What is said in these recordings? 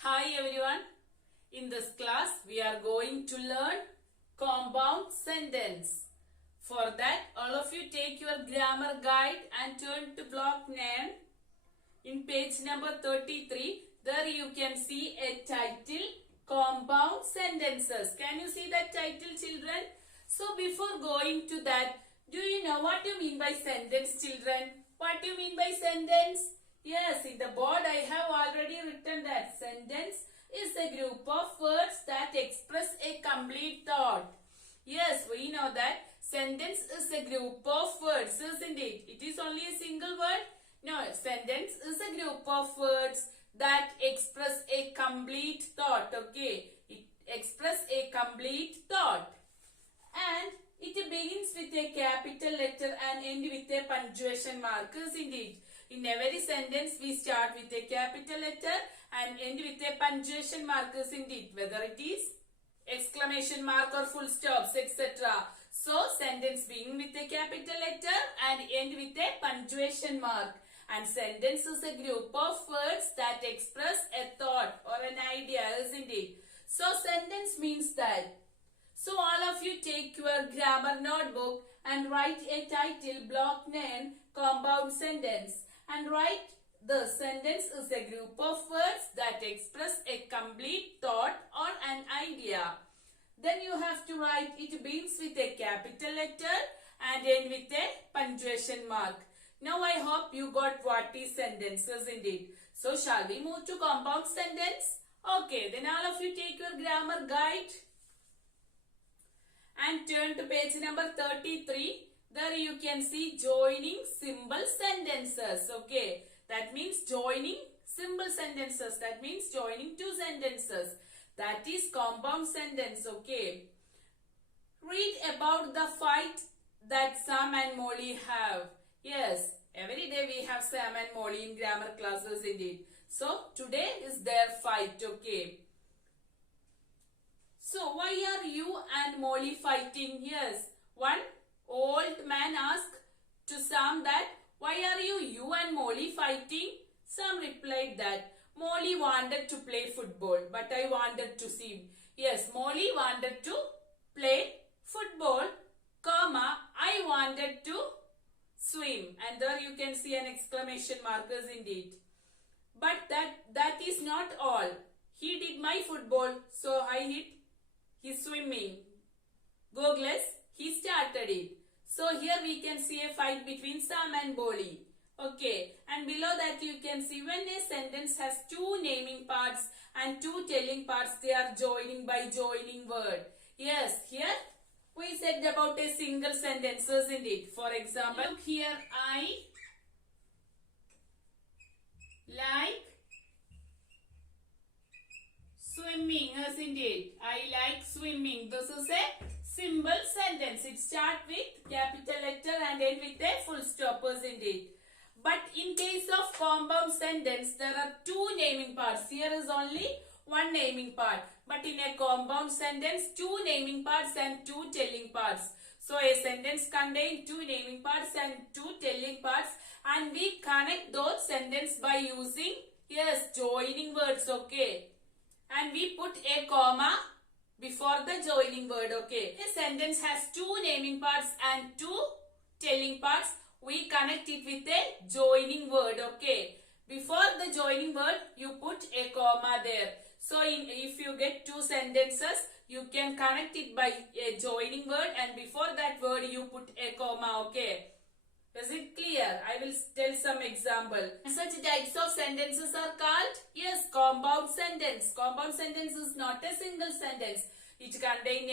Hi everyone. In this class we are going to learn compound sentence. For that all of you take your grammar guide and turn to block 9. In page number 33 there you can see a title compound sentences. Can you see that title, children? So before going to that, do you know what you mean by sentence, children? What do you mean by sentence? Yes, in the board I have already written that sentence is a group of words that express a complete thought. Yes, we know that sentence is a group of words, isn't it? It is only a single word. No, sentence is a group of words that express a complete thought. Okay, it express a complete thought. And it begins with a capital letter and end with a punctuation mark, isn't it? In every sentence we start with a capital letter and end with a punctuation mark, isn't it? Whether it is exclamation mark or full stops, etc. So sentence begin with a capital letter and end with a punctuation mark. And sentence is a group of words that express a thought or an idea, isn't it? So sentence means that. So all of you take your grammar notebook and write a title block 9 compound sentence. And write the sentence is a group of words that express a complete thought or an idea. Then you have to write it begins with a capital letter and end with a punctuation mark. Now I hope you got what is sentence, isn't it? So shall we move to compound sentence? Okay, then all of you take your grammar guide and turn to page number 33. There you can see joining symbol sentences. Okay, that means joining symbol sentences. That means joining two sentences. That is compound sentence. Okay, read about the fight that Sam and Molly have. Yes, every day we have Sam and Molly in grammar classes indeed. So today is their fight. Okay. So why are you and Molly fighting? Yes, one old man asked to Sam that, why are you and Molly fighting? Sam replied that, Molly wanted to play football, but I wanted to swim. Yes, Molly wanted to play football, comma, I wanted to swim. And there you can see an exclamation mark, isn't it? But that is not all. He did my football, so I hit his swimming. Googles, he started it. So here we can see a fight between Sam and Molly. Okay, and below that you can see when a sentence has two naming parts and two telling parts, they are joining by joining word. Yes, here we said about a single sentence, isn't it? For example, look here, I like swimming, isn't it? I like swimming. This is a simple sentence. It starts with capital letter and end with a full stop, isn't it? But in case of compound sentence, there are two naming parts. Here is only one naming part. But in a compound sentence, two naming parts and two telling parts. So a sentence contains two naming parts and two telling parts. And we connect those sentences by using, yes, joining words, okay. And we put a comma before the joining word, okay. A sentence has two naming parts and two telling parts. We connect it with a joining word, okay. Before the joining word, you put a comma there. So if you get two sentences, you can connect it by a joining word and before that word you put a comma, okay. Is it clear? I will tell some example. Such types of sentences are called, yes, compound sentence. Compound sentence is not a single sentence. It contains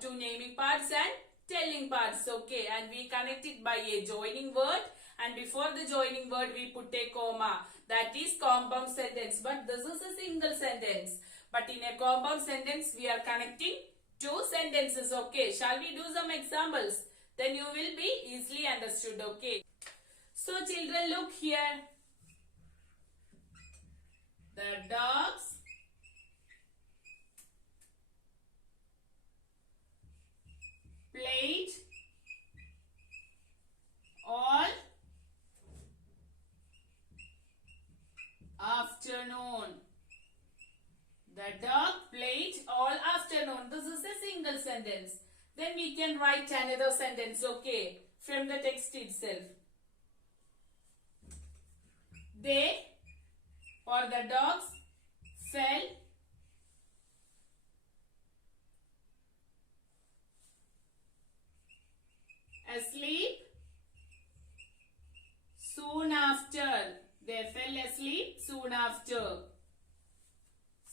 two naming parts and telling parts, okay. And we connect it by a joining word and before the joining word we put a comma. That is compound sentence. But this is a single sentence. But in a compound sentence we are connecting two sentences, okay. Shall we do some examples? Then you will be easily understood, okay. So children, look here. The dogs played all afternoon. The dog played all afternoon. This is a single sentence. Then we can write another sentence, okay, from the text itself. They or the dogs fell asleep soon after. They fell asleep soon after.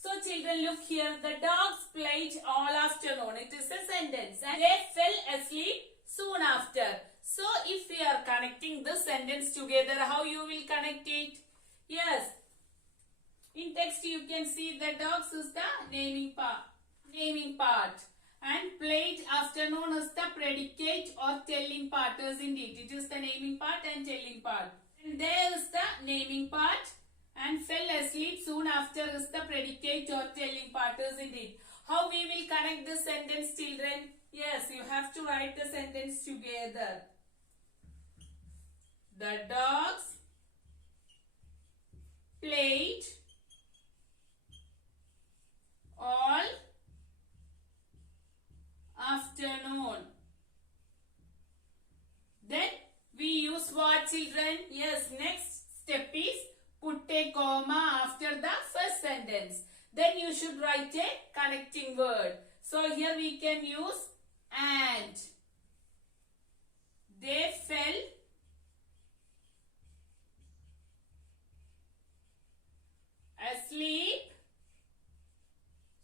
So children, look here. The dogs played all afternoon. It is a sentence. And they fell asleep soon after. So if we are connecting this sentence together, how you will connect it? Yes. In text you can see the dogs is the naming part. And played afternoon is the predicate or telling part, isn't it? It is the naming part and telling part. And there is the naming part. And fell asleep soon after is the predicate or telling part, isn't it? How we will connect this sentence, children? Yes, you have to write the sentence together. The dogs played all afternoon. Then we use what, children? Yes, next step is put a comma after the first sentence. Then you should write a connecting word. So here we can use and. They fell asleep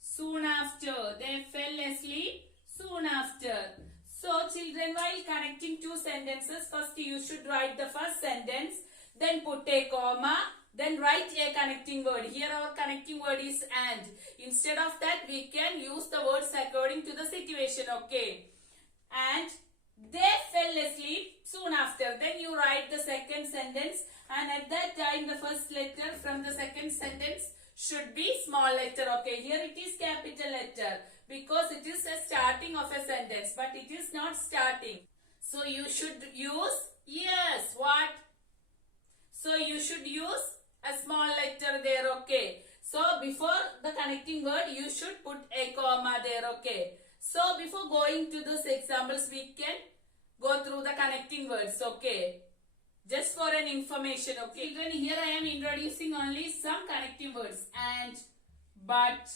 soon after. They fell asleep soon after. So children, while connecting two sentences, first you should write the first sentence, then put a comma, then write a connecting word. Here our connecting word is and. Instead of that, we can use the words according to the situation, okay? And they fell asleep soon after. Then you write the second sentence, and at that time the first letter from the second sentence should be small letter, okay? Here it is capital letter because it is a starting of a sentence, but it is not starting. So you should use, yes, what? So you should use a small letter there, okay? So before the connecting word, you should put a comma there, okay? So before going to these examples, we can go through the connecting words, okay? Just for an information, okay? Children, here I am introducing only some connecting words. And, but,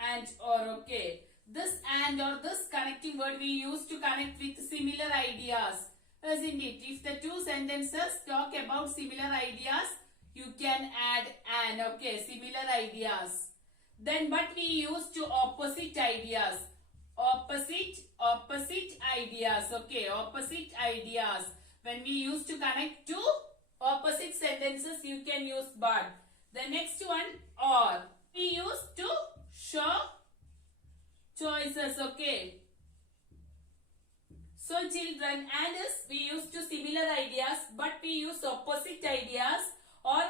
and, or, okay? This and or this connecting word we use to connect with similar ideas, isn't it? If the two sentences talk about similar ideas, you can add an, okay? Similar ideas. Then, but we use to opposite ideas. Opposite ideas, okay? Opposite ideas. When we use to connect two opposite sentences, you can use but. The next one, or. We use to show choices, okay? So children, and is we use to similar ideas, but we use opposite ideas, or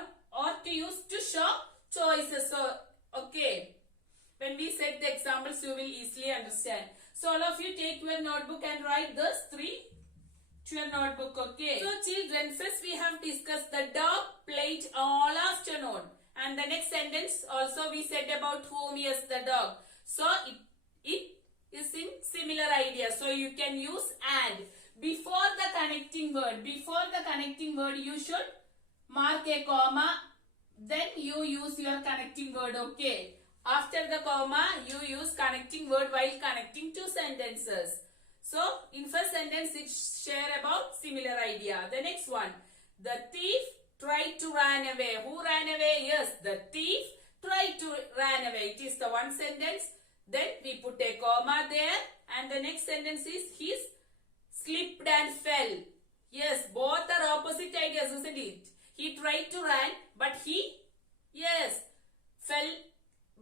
to use to show choices, so okay? When we set the examples, you will easily understand. So all of you take your notebook and write this 3 to your notebook, okay? So children, first we have discussed the dog played all afternoon. And the next sentence also we said about whom, yes, the dog. So it is in similar idea. So you can use and. Before the connecting word, you should mark a comma. Then you use your connecting word, okay? After the comma, you use connecting word while connecting two sentences. So, in first sentence, it share about similar idea. The next one, the thief tried to run away. Who ran away? Yes, the thief tried to run away. It is the one sentence. Then we put a comma there. And the next sentence is, he slipped and fell. Yes, both are opposite ideas, isn't it? He tried to run, but he, yes, fell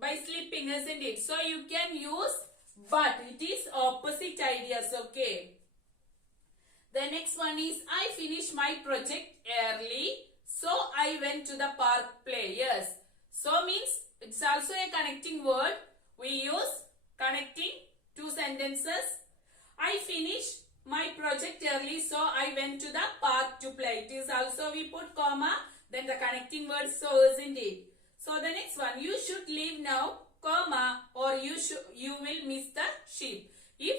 by slipping, isn't it? So, you can use but. It is opposite ideas, okay? The next one is, I finished my project early, so I went to the park play. Yes. So means, it's also a connecting word. We use connecting two sentences. I finished my project early, so I went to the park to play. It is also we put comma, then the connecting word so, isn't it? So the next one, you should leave now, comma, or you will miss the ship. If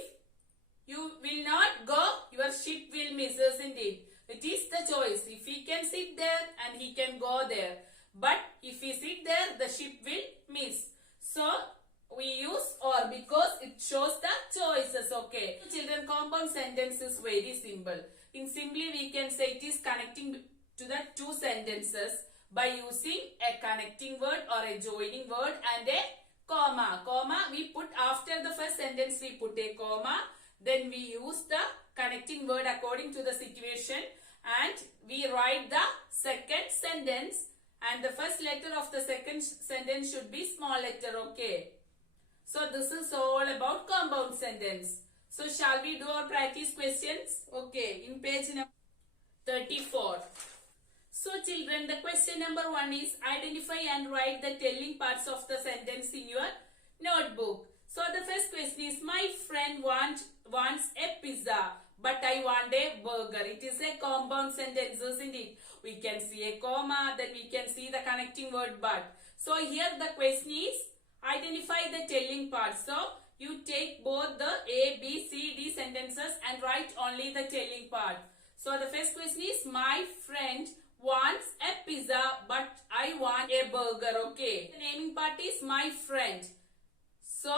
you will not go, your ship will miss, isn't it? It is the choice. If he can sit there and he can go there. But if he sit there, the ship will miss. So, we use or because it shows the choices, okay. Children, compound sentence is very simple. In simply, we can say it is connecting to the two sentences by using a connecting word or a joining word and a comma. Comma, we put after the first sentence, we put a comma. Then we use the connecting word according to the situation and we write the second sentence and the first letter of the second sentence should be small letter, okay. So this is all about compound sentence. So shall we do our practice questions? Okay, in page number 34. So children, the question number 1 is identify and write the telling parts of the sentence in your notebook. So the first question is my friend wants a pizza but I want a burger. It is a compound sentence, isn't it? We can see a comma, then we can see the connecting word but. So here the question is identify the telling part. So you take both the A, B, C, D sentences and write only the telling part. So the first question is my friend wants a pizza but I want a burger, okay. The naming part is my friend. So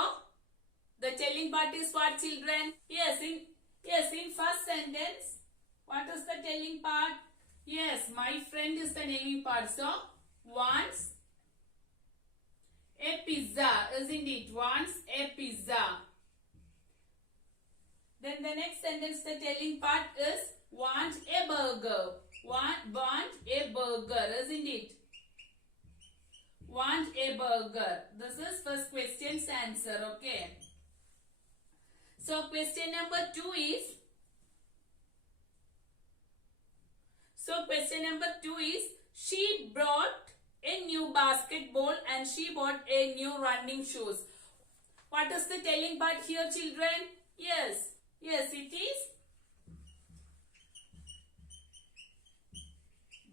the telling part is what, children? Yes, in first sentence, what is the telling part? Yes, my friend is the naming part. So wants a pizza, isn't it? Wants a pizza. Then the next sentence, the telling part is want a burger. Want a burger, isn't it? Want a burger. This is first question's answer, okay. So question number 2 is, she brought a new basketball and she bought a new running shoes. What is the telling part here, children? Yes, it is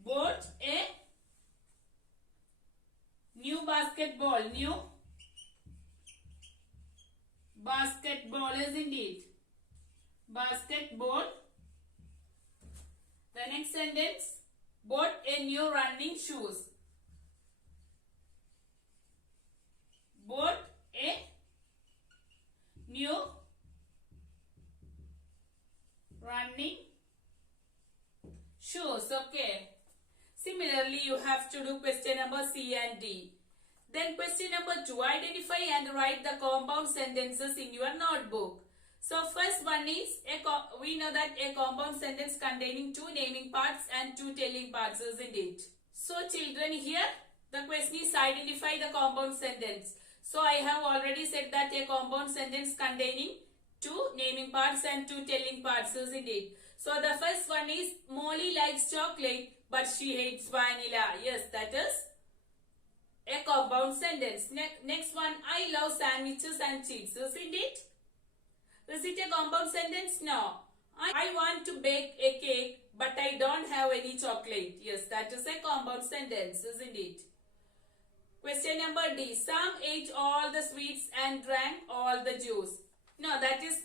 bought a new basketball, isn't it? Basketball. The next sentence, bought a new running shoes. Bought a new running shoes, okay. Similarly, you have to do question number C and D. Then question number 2, identify and write the compound sentences in your notebook. So first one is, we know that a compound sentence containing two naming parts and two telling parts, isn't it? So children, here the question is identify the compound sentence. So I have already said that a compound sentence containing two naming parts and two telling parts, isn't it? So the first one is Molly likes chocolate but she hates vanilla. Yes, that is a compound sentence. Next one, I love sandwiches and chips, isn't it? Is it a compound sentence? No. I want to bake a cake but I don't have any chocolate. Yes, that is a compound sentence, isn't it? Question number D. Sam ate all the sweets and drank all the juice. No, that is,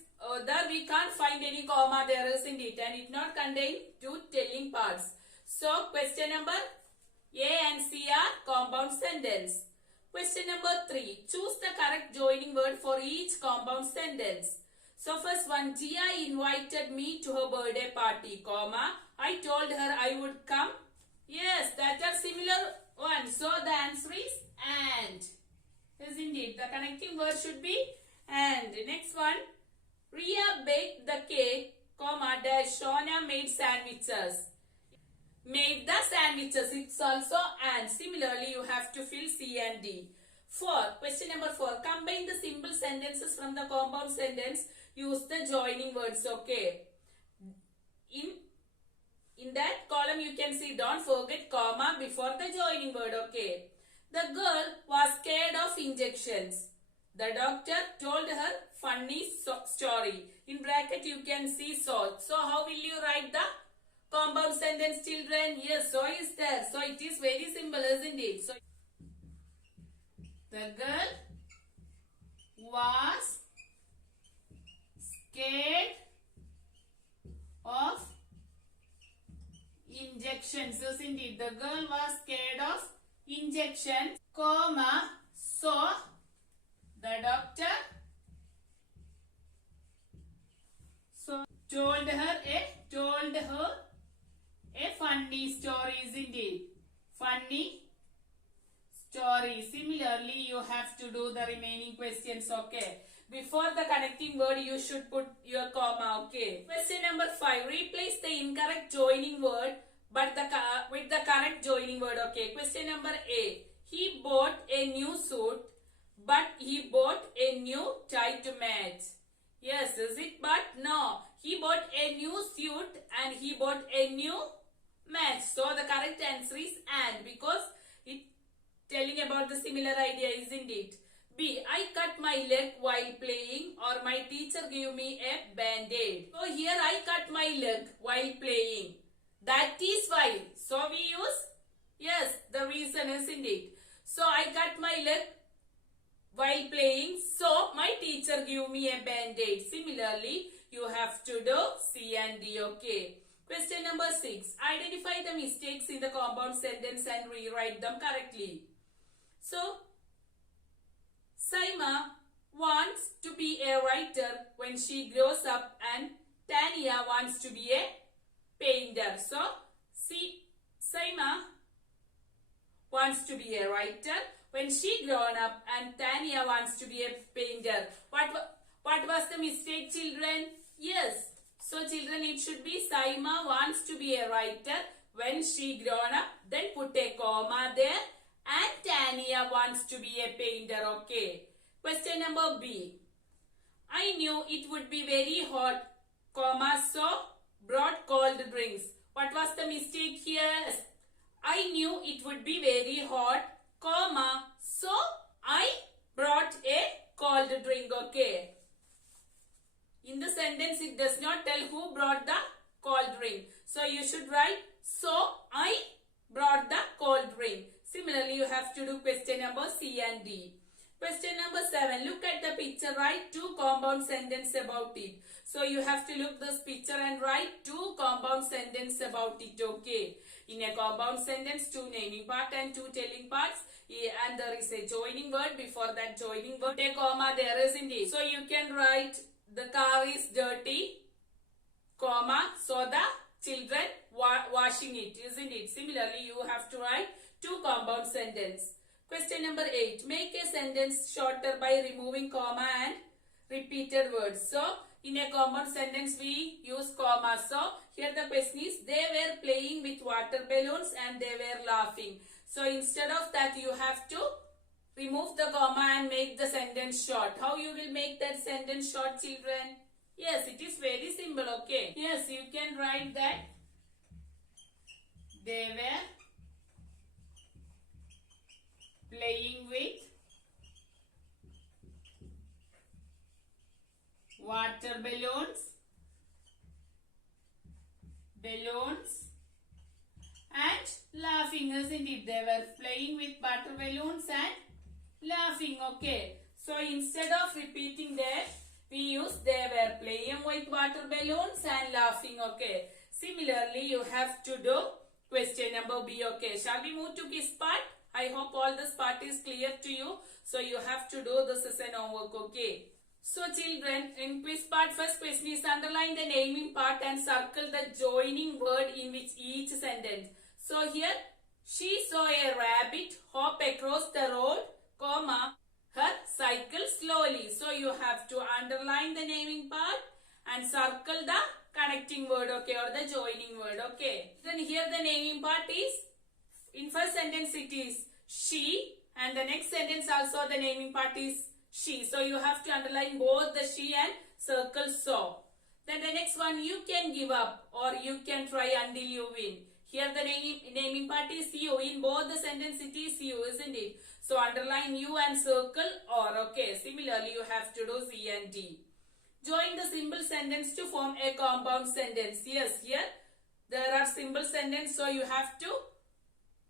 there we can't find any comma there, isn't it? And it not contain two telling parts. So, question number A and C are compound sentence. Question number 3. Choose the correct joining word for each compound sentence. So, first one, Jia invited me to her birthday party, comma, I told her I would come. Yes, that are similar one. So, the answer is and. Isn't it? The connecting word should be and. Next one, Ria baked the cake, comma, dash, Shona made sandwiches. Made the sandwiches, it's also and. Similarly, you have to fill C and D. 4. Question number 4. Combine the simple sentences from the compound sentence. Use the joining words, okay. In that column, you can see, don't forget comma before the joining word, okay. The girl was scared of injections. The doctor told her funny story. In bracket, you can see so. So, how will you write the compound sentence, children? Yes, so is there. So, it is very simple, isn't it? So, the girl was scared of injections. Isn't it? The girl was scared of injections, comma, so the doctor told her a funny story. Isn't it? Funny story. Similarly, you have to do the remaining questions. Okay. Before the connecting word, you should put your comma. Okay. Question number 5. Replace the incorrect joining word with the correct joining word. Okay. Question number A. He bought a new suit, but he bought a new tie to match. Yes, is it? But no. He bought a new suit and he bought a new match. So the correct answer is and, because it telling about the similar idea, isn't it? B. I cut my leg while playing, or my teacher gave me a band-aid. So here I cut my leg while playing. That is why. So we use, yes, the reason, isn't it? So I cut my leg while playing, so my teacher gave me a band-aid. Similarly, you have to do C and D. Okay. Question number 6. Identify the mistakes in the compound sentence and rewrite them correctly. So, Saima wants to be a writer when she grows up, and Tania wants to be a painter. So, Saima wants to be a writer when she grown up, and Tania wants to be a painter. What was the mistake, children? Yes. So, children, it should be Saima wants to be a writer when she grown up. Then put a comma there. And Tania wants to be a painter. Okay. Question number B. I knew it would be very hot, comma, so brought cold drinks. What was the mistake here? I knew it would be very hot, comma, so I brought a cold drink. Okay. In the sentence, it does not tell who brought the cold drink. So you should write, so I brought the cold drink. Similarly, you have to do question number C and D. Question number 7. Look at the picture. Write 2 compound sentences about it. So you have to look this picture and write 2 compound sentences about it. Okay. In a compound sentence, 2 naming part and 2 telling parts. And there is a joining word. Before that joining word, a comma there, isn't it? So you can write the car is dirty, comma, so the children washing it, isn't it? Similarly, you have to write 2 compound sentences. Question number 8. Make a sentence shorter by removing comma and repeated words. So, in a compound sentence, we use comma. So, here the question is, they were playing with water balloons and they were laughing. So, instead of that, you have to remove the comma and make the sentence short. How you will make that sentence short, children? Yes, it is very simple. Okay. Yes, you can write that they were playing with water balloons and laughing, isn't it? They were playing with water balloons and laughing. Okay. So instead of repeating that, we use they were playing with water balloons and laughing. Okay. Similarly, you have to do question number B. Okay. Shall we move to quiz part? I hope all this part is clear to you. So you have to do this as an homework. Okay. So children, in quiz part, first question is underline the naming part and circle the joining word in which each sentence. So here, she saw a rabbit hop across the road, comma, her cycle slowly. So you have to underline the naming part and circle the connecting word, okay, or the joining word, okay. Then here the naming part is, in first sentence it is she, and the next sentence also the naming part is she. So you have to underline both the she and circle so. Then the next one, you can give up or you can try until you win. Here the naming part is you. In both the sentence it is you, isn't it? So underline you and circle or, okay. Similarly, you have to do C and D. Join the simple sentence to form a compound sentence. Yes, here there are simple sentences, so you have to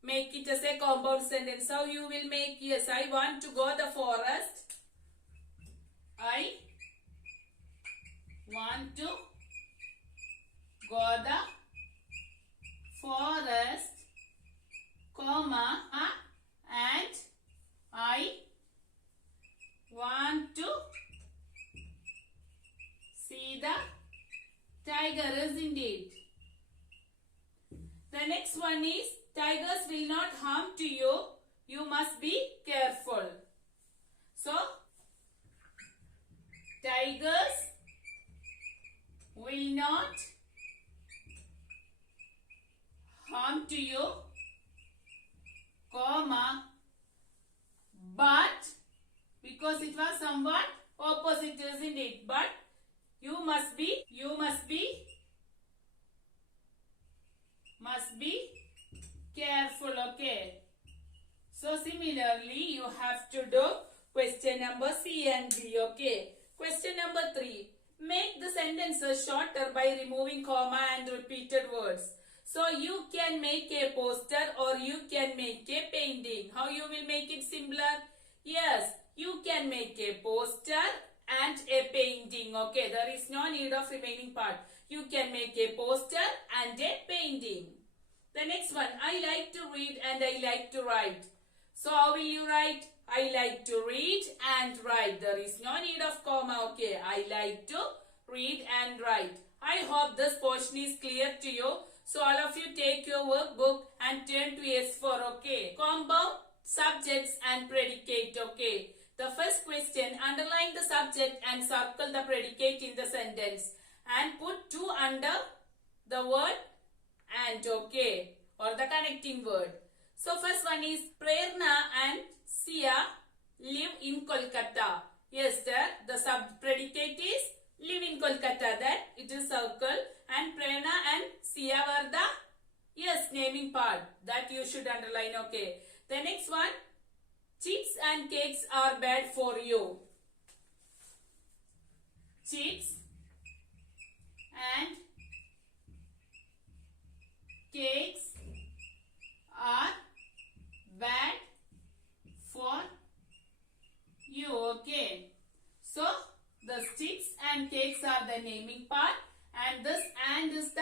make it as a compound sentence. How you will make? Yes, I want to go the forest. I want to go the forest, comma, and I want to see the tiger, isn't it? The next one is tigers will not harm to you. You must be careful. So, tigers will not harm to you, comma, but, because it was somewhat opposite, isn't it? But you must be careful, okay? So similarly, you have to do question number C and D, okay? Question number 3. Make the sentences shorter by removing comma and repeated words. So you can make a poster or you can make a painting. How you will make it simpler? Yes, you can make a poster and a painting, okay? There is no need of remaining part. You can make a poster and a painting. The next one, I like to read and I like to write. So how will you write? I like to read and write. There is no need of comma, okay? I like to read and write. I hope this portion is clear to you. So all of you take your workbook and turn to S4, okay? Compound subjects and predicate, okay? The first question, underline the subject and circle the predicate in the sentence. And put 2 under the word and, okay? Or the connecting word. So first one is Prerna and Sia live in Kolkata. Yes, the sub predicate is live in Kolkata. That it is circle, and Prerna and Sia were the, yes, naming part. That you should underline, okay. The next one, chips and cakes are bad for you. Chips and cakes are bad for you, okay. So the chips and cakes are the naming part, and this and is the,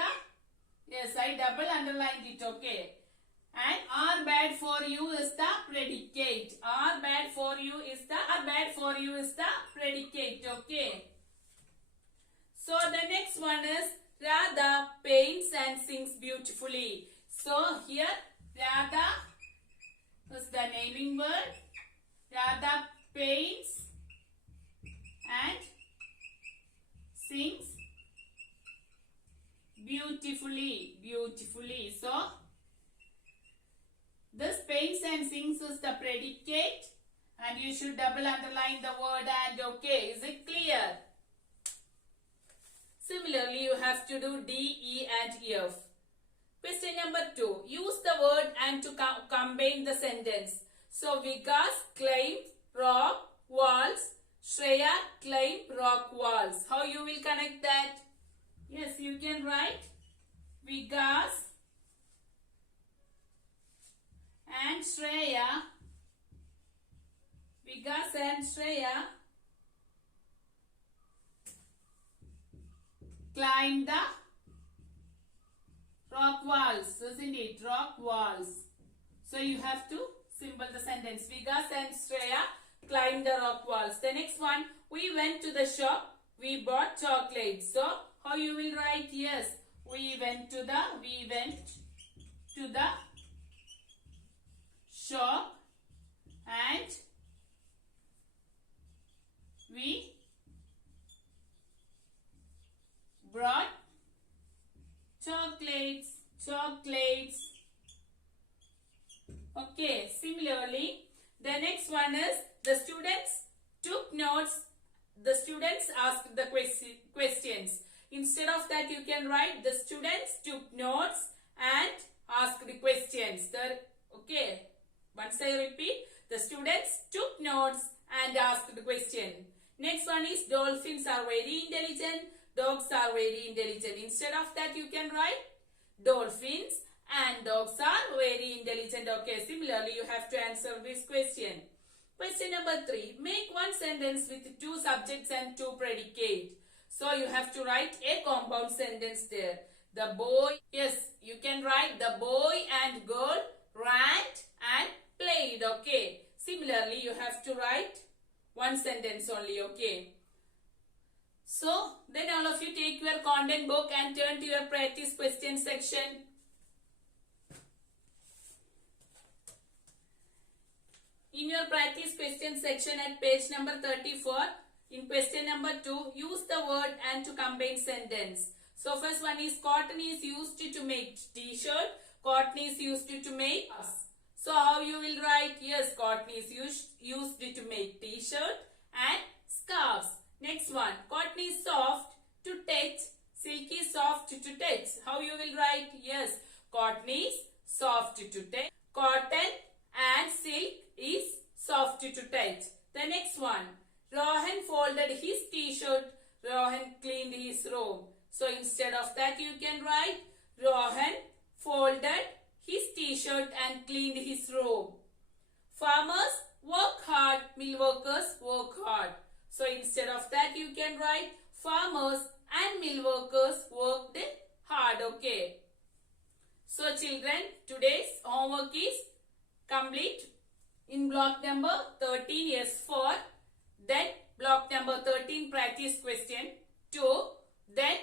yes, I double underlined it, okay. And are bad for you is the predicate. Are bad for you is the predicate, okay. So the next one is Radha paints and sings beautifully. So here Radha is the naming word. Radha paints and sings beautifully. So this paints and sings is the predicate, and you should double underline the word and, okay. Is it clear? Similarly, you have to do D, E and F. Question number 2. Use the word and to combine the sentence. So Vikas climbed rock walls. Shreya climbed rock walls. How you will connect that? Yes, you can write Vikas and Shreya. Vikas and Shreya climb the rock walls, isn't it? Rock walls. So you have to symbol the sentence. Vikas and Shreya climb the rock walls. The next one, we went to the shop. We bought chocolates. So how you will write? Yes, we went to the shop and we brought chocolates. Okay, similarly, the next one is the students took notes. The students asked the questions. Instead of that, you can write the students took notes and asked the questions. Okay, once I repeat, the students took notes and asked the question. Next one is dolphins are very intelligent. Dogs are very intelligent. Instead of that, you can write dolphins and dogs are very intelligent. Okay, similarly, you have to answer this question. Question number 3. Make one sentence with 2 subjects and 2 predicate. So you have to write a compound sentence there. The boy, yes, you can write the boy and girl ran and played, okay. Similarly, you have to write one sentence only, okay. So, then all of you take your content book and turn to your practice question section. In your practice question section at page number 34, in question number 2, use the word and to combine sentence. So first one is cotton is used to make t-shirt, cotton is used to make. So how you will write? Yes, cotton is used to make t-shirt and scarves. Next one, cotton is soft to touch, silk is soft to touch. How you will write? Yes, cotton is soft to touch, cotton and silk is soft to touch. The next one, Rohan folded his t-shirt, Rohan cleaned his room. So instead of that you can write Rohan folded his t-shirt and cleaned his room. Farmers work hard, mill workers work hard. So instead of that you can write farmers and mill workers worked hard, okay. So children, today's homework is complete. In block number 13, yes, 4, then block number 13 practice question 2, then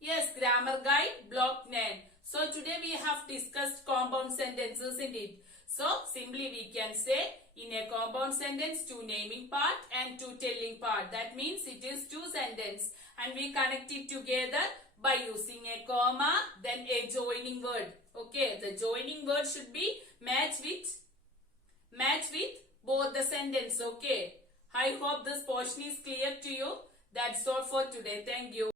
yes, grammar guide block 9. So today we have discussed compound sentences in it. So simply we can say in a compound sentence 2 naming part and 2 telling part. That means it is 2 sentences and we connect it together by using a comma then a joining word. Okay, the joining word should be match with both the sentence, okay. I hope this portion is clear to you. That's all for today. Thank you.